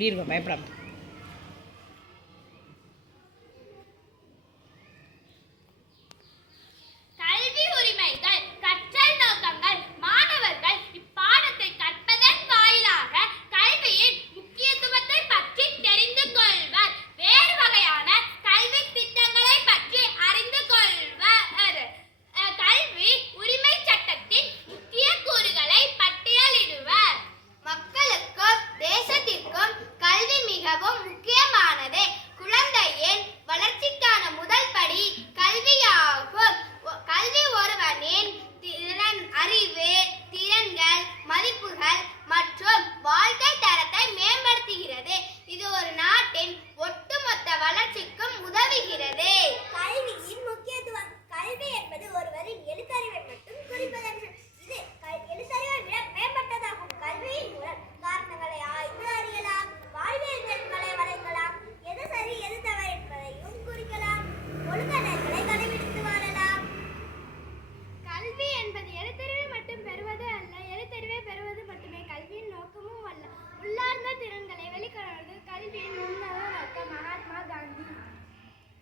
சொல்லிடுவேன், பயப்படாம.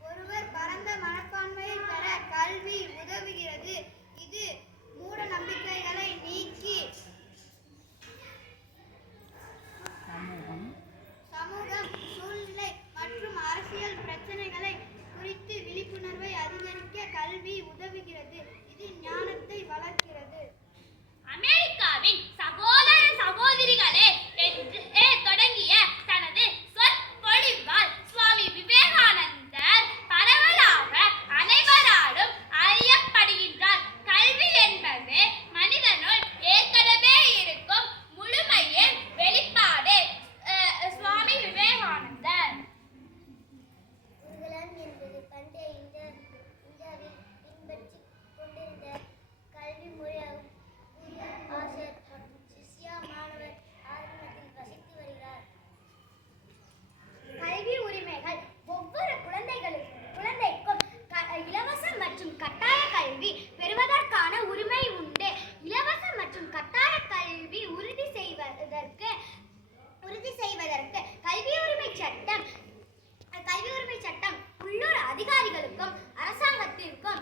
ஒருவர் பரந்த மனப்பான்மையை பெற கல்வி உதவுகிறது. இது மூட நம்பிக்கைகளை நீக்கி சமூகம், சூழ்நிலை மற்றும் அரசியல் பிரச்சனைகளை குறித்து விழிப்புணர்வை அதிகரிக்க கல்வி உதவுகிறது. இது ஞானத்தை வளர்க்கிறது. அமெரிக்காவின் சகோதர சகோதரிகளே என்று தொடங்கிய தனது சொற்பொழிவால் சுவாமி விவேகானந்தர் பரவலாக அனைவராலும் அறியப்படுகின்றார். கல்வி என்பது மனிதனுள் ஏற்கனவே இருக்கும் முழுமையின் வெளிப்பாடு. சுவாமி விவேகானந்தர். இங்கிலாந்து என்பது பண்டைய இந்தியாவில் பின்பற்றிக் கொண்டிருந்த கல்வி முறையாகும். ஆசிரியர் மற்றும் சிஷ்யா மாணவர் ஆசிரமத்தில் வசித்து வருகிறார். கல்வி உரிமைகள். ஒவ்வொரு குழந்தைக்கும் இலவச மற்றும் கட்டாய கல்வி பெறுவதற்கான உரிமை உண்டு. இலவச மற்றும் கட்டாய கல்வி உறுதி செய்வதற்கு கல்வி உரிமை சட்டம் உள்ளூர் அதிகாரிகளுக்கும் அரசாங்கத்திற்கும்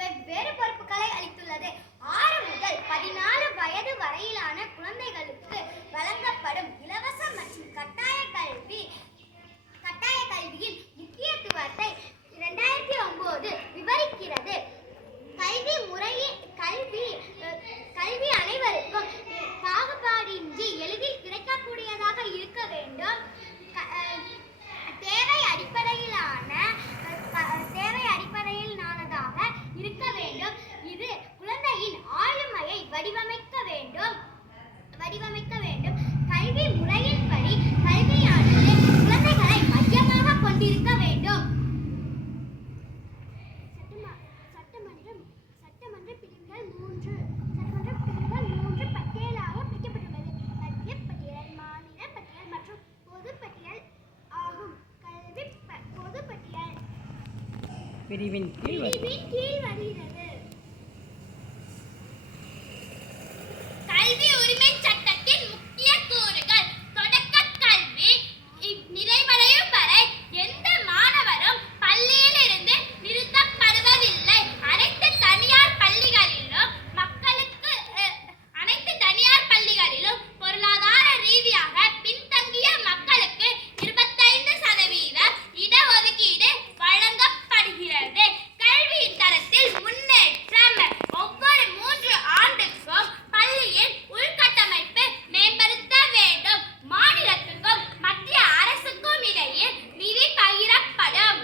வெவ்வேறு பொறுப்புகளை அளித்துள்ளது. 6 முதல் 14 வயது வரையிலான குழந்தைகளுக்கு வழங்கப்படும் இலவச மற்றும் கட்டாய கல்வியின் முக்கியத்துவத்தை 2009 விவரிக்கிறது. கல்வி அனைவருக்கும் பாகுபாடின்றி எளிதில் கிடைக்கக்கூடியதாக இருக்க வேண்டும். தேவை அடிப்படையிலானதாக இருக்க வேண்டும். இது குழந்தையின் ஆளுமையை வடிவமைக்க வேண்டும். கல்வி முறையின்படி கல்வியானது குழந்தைகளை மையமாக கொண்டிருக்க வேண்டும். சட்டமன்ற பிரிவுகள் 3 பட்டியலாக பிரிக்கப்பட்டுள்ளது. மத்திய பட்டியல், மாநில பட்டியல் மற்றும் பொது பட்டியல் ஆகும். கல்வி பொது பட்டியல் பிரிவின் கீழ் வருகிறது. கல்வி உரிமை சட்டத்தின் முக்கிய கூறுகள். தொடக்க கல்வி நிறைவடையும் வரை எந்த மாணவரும் பள்ளியில் இருந்து நிறுத்தப்படுவதில்லை. அனைத்து தனியார் பள்ளிகளிலும் பொருளாதார ரீதியாக பின்தங்கிய மக்களுக்கு 25% இடஒதுக்கீடு வழங்கப்படுகிறது. கல்வியின் தரத்தில் முன்னேற்றம். ஒவ்வொரு 3 ஆண்டுக்கும் பள்ளியின் உள்கட்டமைப்பு மேம்படுத்த வேண்டும். மாநிலத்துக்கும் மத்திய அரசுக்கும் இடையே நிதி பகிரப்படும்.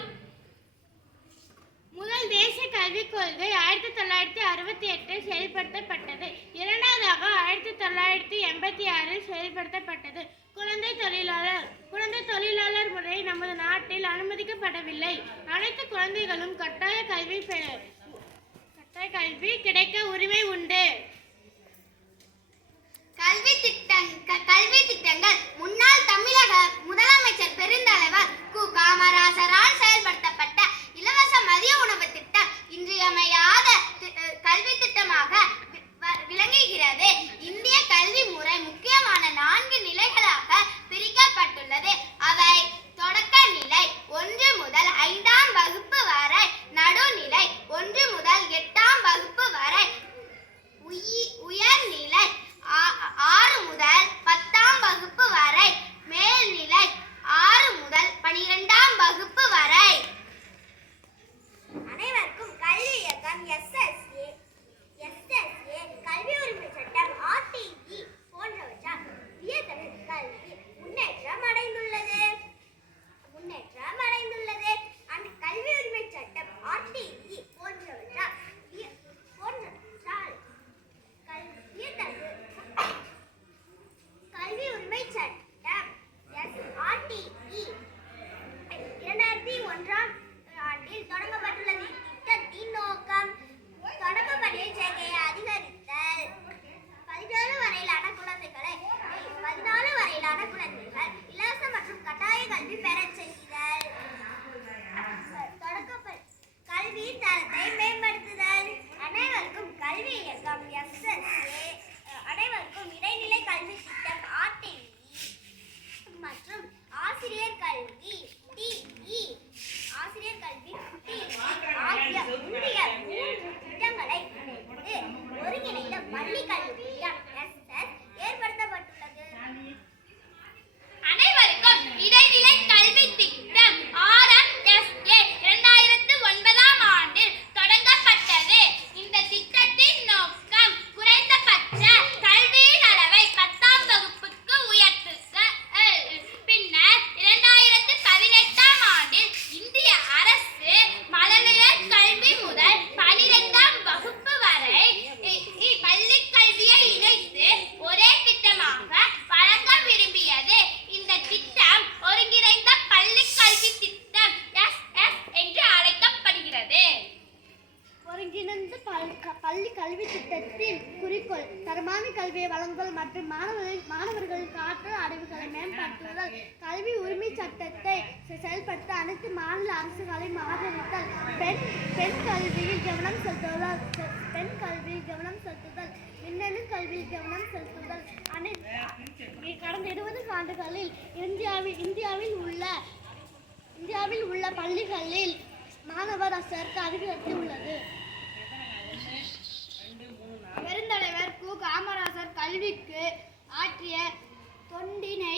முதல் தேசிய கல்விக் கொள்கை 1968 செயல்படுத்தப்பட்டது. இரண்டாவதாக 1986 செயல்படுத்தப்பட்டது. குழந்தை தொழிலாளர் முறை நமது நாட்டில் அனுமதிக்கப்படவில்லை. அனைத்து குழந்தைகளும் கட்டாய கல்வி கிடைக்க உரிமை உண்டு. கல்வி திட்டங்கள். முன்னாள் தமிழக முதலமைச்சர் பெருந்தலைவர் கு. காமராஜரால் செயல்படுத்தப்பட்ட இலவச மதிய உணவு திட்டம் இன்றியமையாத கல்வி திட்டமாக விளங்குகிறது. இந்திய கல்வி முறை முக்கியமான 4 நிலைகளாக பிரிக்கப்பட்டுள்ளது. தரமான கல்வியை வழங்குதல் மற்றும் மாணவர்களுக்கு ஆற்றல் அறிவுகளை மேம்படுத்துதல், கல்வி உரிமை சட்டத்தை செயல்படுத்த அனைத்து மாநில அரசுகளையும் ஆதரித்தல், பெண் கல்வியில் கவனம் செலுத்துதல், மின்னணு கல்வியில் கவனம் செலுத்துதல். கடந்த 20 ஆண்டுகளில் இந்தியாவில் உள்ள பள்ளிகளில் மாணவர் சேர்க்கை அதிகரித்து உள்ளது. பெருந்தலைவர் கு. காமராஜர் கல்விக்கு ஆற்றிய தொண்டினை